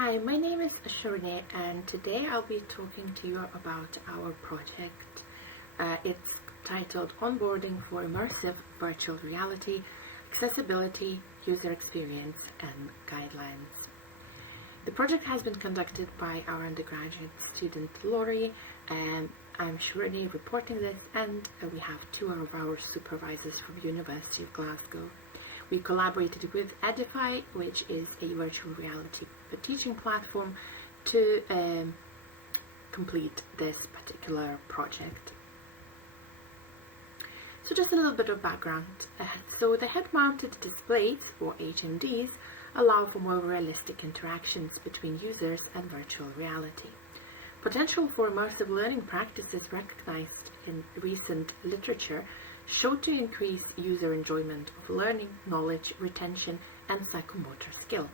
Hi, my name is Shirine, and today I'll be talking to you about our project. It's titled Onboarding for Immersive Virtual Reality, Accessibility, User Experience, and Guidelines. The project has been conducted by our undergraduate student Lori, and I'm Shirine reporting this, and we have two of our supervisors from the University of Glasgow. We collaborated with Edify, which is a virtual reality teaching platform, to complete this particular project. So just a little bit of background. So the head-mounted displays, or HMDs, allow for more realistic interactions between users and virtual reality. Potential for immersive learning practices recognized in recent literature show to increase user enjoyment of learning, knowledge, retention, and psychomotor skills.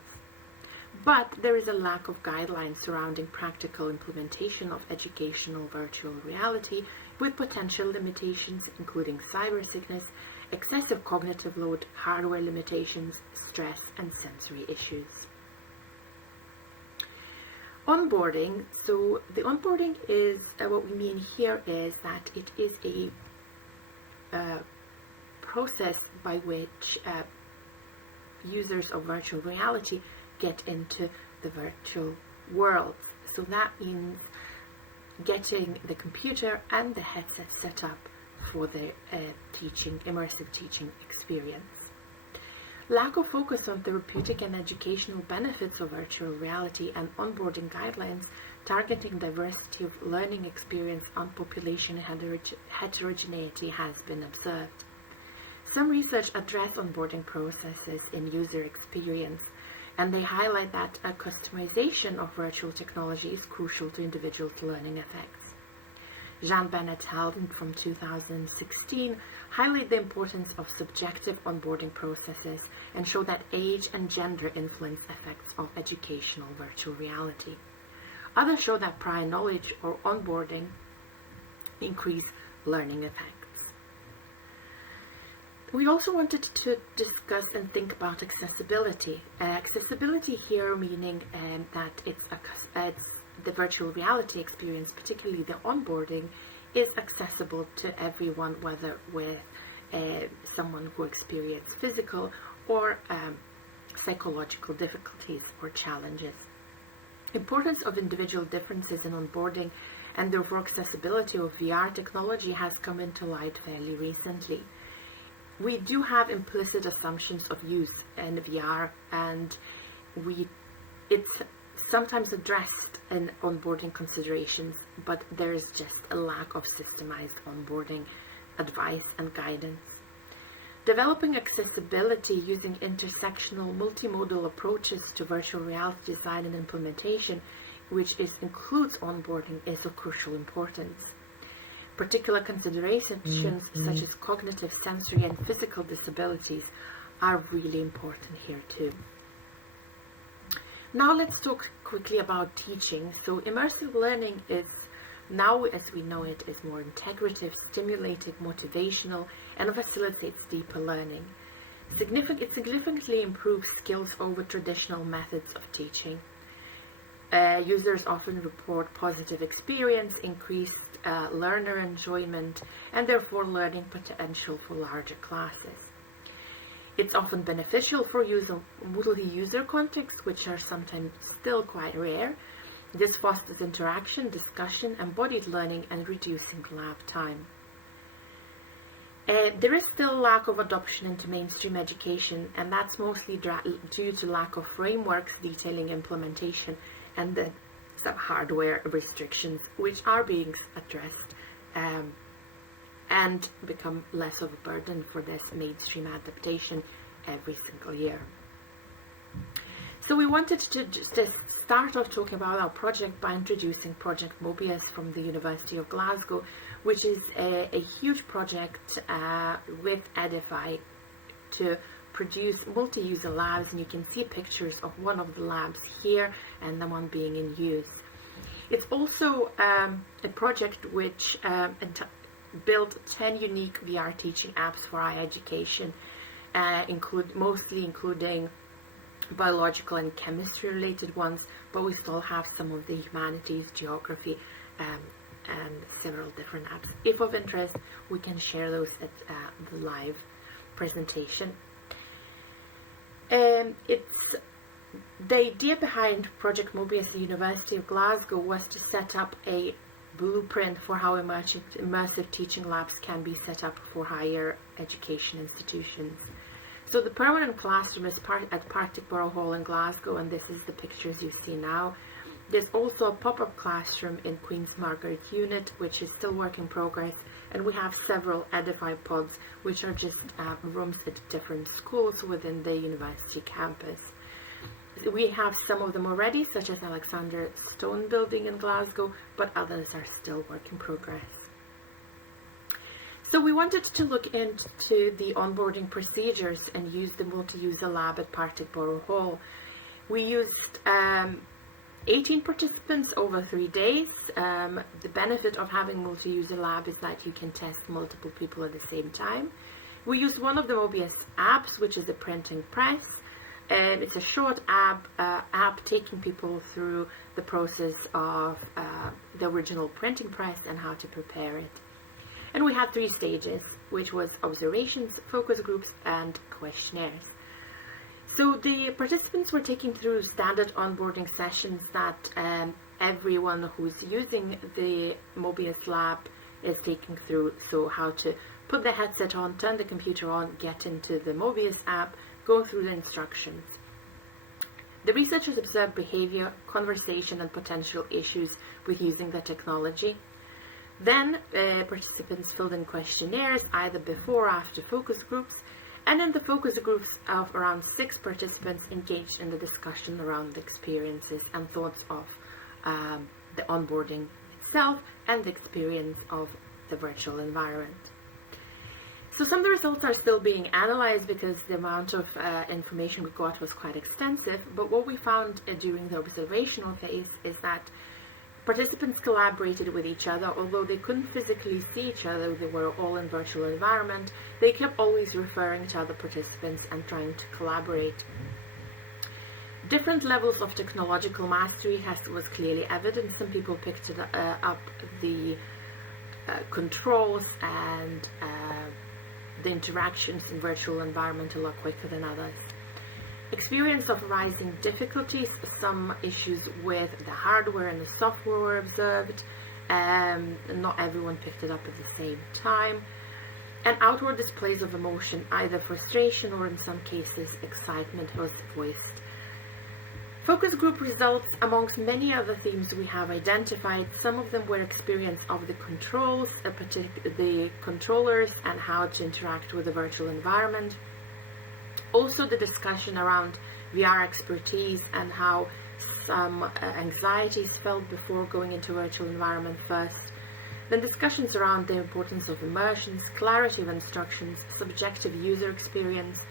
But there is a lack of guidelines surrounding practical implementation of educational virtual reality, with potential limitations including cyber sickness, excessive cognitive load, hardware limitations, stress, and sensory issues. Onboarding. So the onboarding is, what we mean here is that it is a process by which users of virtual reality get into the virtual world. So that means getting the computer and the headset set up for the immersive teaching experience. Lack of focus on therapeutic and educational benefits of virtual reality and onboarding guidelines targeting diversity of learning experience and population heterogeneity has been observed. Some research address onboarding processes in user experience, and they highlight that a customization of virtual technology is crucial to individual learning effects. Jean Bennett Halden from 2016 highlight the importance of subjective onboarding processes and show that age and gender influence effects of educational virtual reality. Others show that prior knowledge or onboarding increase learning effects. We also wanted to discuss and think about accessibility. Accessibility here meaning that it's the virtual reality experience, particularly the onboarding, is accessible to everyone, whether with someone who experiences physical or psychological difficulties or challenges. Importance of individual differences in onboarding and therefore accessibility of VR technology has come into light fairly recently. We do have implicit assumptions of use in VR, and it's sometimes addressed in onboarding considerations, but there is just a lack of systemized onboarding advice and guidance. Developing accessibility using intersectional multimodal approaches to virtual reality design and implementation, which includes onboarding, is of crucial importance. Particular considerations such as cognitive, sensory, and physical disabilities are really important here too. Now let's talk quickly about teaching. So immersive learning is now, as we know it, is more integrative, stimulated, motivational, and facilitates deeper learning. It significantly improves skills over traditional methods of teaching. Users often report positive experience, increased learner enjoyment, and therefore learning potential for larger classes. It's often beneficial for multi-user contexts, which are sometimes still quite rare. This fosters interaction, discussion, embodied learning, and reducing lab time. There is still lack of adoption into mainstream education, and that's mostly due to lack of frameworks detailing implementation and some hardware restrictions, which are being addressed and become less of a burden for this mainstream adaptation every single year. So we wanted to just start off talking about our project by introducing Project Mobius from the University of Glasgow, which is a huge project with Edify to produce multi-user labs, and you can see pictures of one of the labs here and the one being in use. It's also a project which built 10 unique VR teaching apps for higher education, including biological and chemistry related ones, but we still have some of the humanities, geography, and several different apps. If of interest, we can share those at the live presentation. It's the idea behind Project Mobius at the University of Glasgow was to set up a blueprint for how immersive teaching labs can be set up for higher education institutions. So the permanent classroom is at Practitioner Oral in Glasgow, and this is the pictures you see now. There's also a pop-up classroom in Queen's Margaret Unit, which is still work in progress, and we have several Edify pods, which are just rooms at different schools within the university campus. We have some of them already, such as Alexander Stone Building in Glasgow, but others are still work in progress. So we wanted to look into the onboarding procedures and use the multi-user lab at Partick Hall. We used 18 participants over 3 days. The benefit of having multi-user lab is that you can test multiple people at the same time. We used one of the Mobius apps, which is a printing press. It's a short app taking people through the process of the original printing press and how to prepare it. And we had 3 stages, which was observations, focus groups, and questionnaires. So the participants were taken through standard onboarding sessions that everyone who's using the Mobius lab is taken through. So how to put the headset on, turn the computer on, get into the Mobius app, go through the instructions. The researchers observed behavior, conversation, and potential issues with using the technology. Then participants filled in questionnaires either before or after focus groups, and in the focus groups of around 6 participants engaged in the discussion around the experiences and thoughts of the onboarding itself and the experience of the virtual environment. So some of the results are still being analyzed because the amount of information we got was quite extensive, but what we found during the observational phase is that participants collaborated with each other. Although they couldn't physically see each other, they were all in virtual environment, they kept always referring to other participants and trying to collaborate. Different levels of technological mastery was clearly evident. Some people picked up the controls and the interactions in virtual environment a lot quicker than others. Experience of rising difficulties, some issues with the hardware and the software were observed. Not everyone picked it up at the same time. And outward displays of emotion, either frustration or in some cases excitement, was voiced. Focus group results, amongst many other themes we have identified, some of them were experience of the controls, the controllers and how to interact with the virtual environment. Also the discussion around VR expertise and how some anxieties felt before going into virtual environment first. Then discussions around the importance of immersions, clarity of instructions, subjective user experience,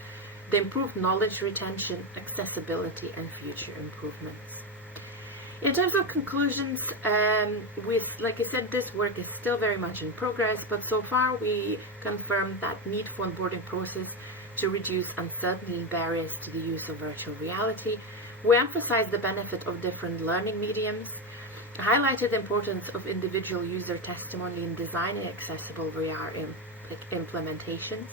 the improved knowledge retention, accessibility, and future improvements. In terms of conclusions, like I said, this work is still very much in progress, but so far we confirmed that need for onboarding process to reduce uncertainty and barriers to the use of virtual reality. We emphasized the benefit of different learning mediums, highlighted the importance of individual user testimony in designing accessible VR implementations,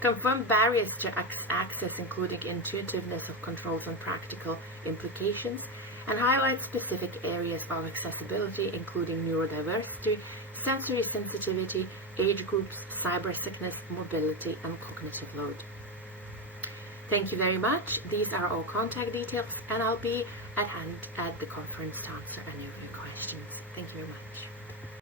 confirmed barriers to access, including intuitiveness of controls and practical implications, and highlight specific areas of accessibility, including neurodiversity, sensory sensitivity, age groups, cyber sickness, mobility, and cognitive load. Thank you very much. These are all contact details, and I'll be at hand at the conference to answer any of your questions. Thank you very much.